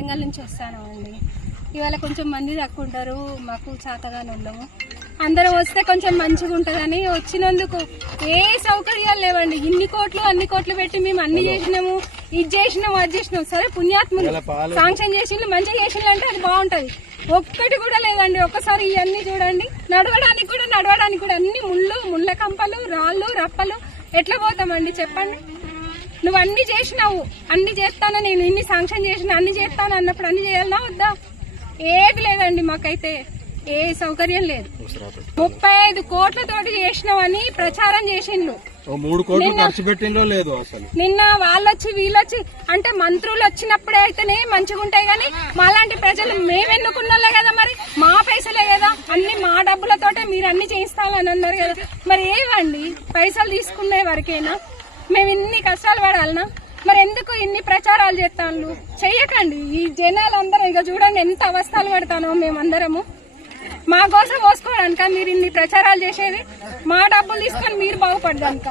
వరంగల్ నుంచి వస్తాను అండి. ఇవాళ కొంచెం మంది తక్కువ ఉంటారు, మాకు చేతగానే ఉండము. అందరూ వస్తే కొంచెం మంచిగా ఉంటుందని వచ్చినందుకు ఏ సౌకర్యాలు లేవండి. ఇన్ని కోట్లు అన్ని కోట్లు పెట్టి మేము అన్ని చేసినాము, ఇది చేసినాము అది చేసినాము. సరే పుణ్యాత్ములు శాంక్షన్ చేసిండ్రు, మంచిగా చేసిండ్రు అంటే అది బాగుంటది. ఒక్కటి కూడా లేదండి. ఒక్కసారి ఇవన్నీ చూడండి, నడవడానికి కూడా అన్ని ముళ్ళ కంపలు, రాళ్ళు, రప్పలు. ఎట్లా పోతామండి చెప్పండి? నువ్వు అన్ని చేసినావు, అన్ని చేస్తాను, నేను ఇన్ని శాంక్షన్ చేసిన, అన్ని చేస్తాను అన్నప్పుడు అన్ని చేయాలన్నా వద్దా? ఏది లేదండి, మాకైతే ఏ సౌకర్యం లేదు. 35 కోట్లతోటి చేసినామని ప్రచారం చేసిండ్రు. 3 కోట్లు ఖర్చు పెట్టిందో లేదు అసలు. నిన్న వాళ్ళొచ్చి వీళ్ళొచ్చి అంటే మంత్రులు వచ్చినప్పుడే అయితేనే మంచిగా ఉంటాయి, కానీ మాలాంటి ప్రజలు మేమెన్నుకున్నోళ్ళే కదా, మరి మా పైసలే కదా, అన్ని మా డబ్బులతోటే మీరు అన్ని చేయిస్తామని అన్నారు కదా. మరి ఏవండి పైసలు తీసుకునే వరకేనా మేము ఇన్ని కష్టాలు పడాలనా? మరి ఎందుకు ఇన్ని ప్రచారాలు చేస్తాను? చెయ్యకండి. ఈ జనాలందరూ ఇక చూడండి ఎంత అవస్థలు పడతానో మేమందరము. మా కోసం పోసుకోవడానిక మీరు ఇన్ని ప్రచారాలు చేసేది? మా డబ్బులు తీసుకొని మీరు బాగుపడ్డానిక?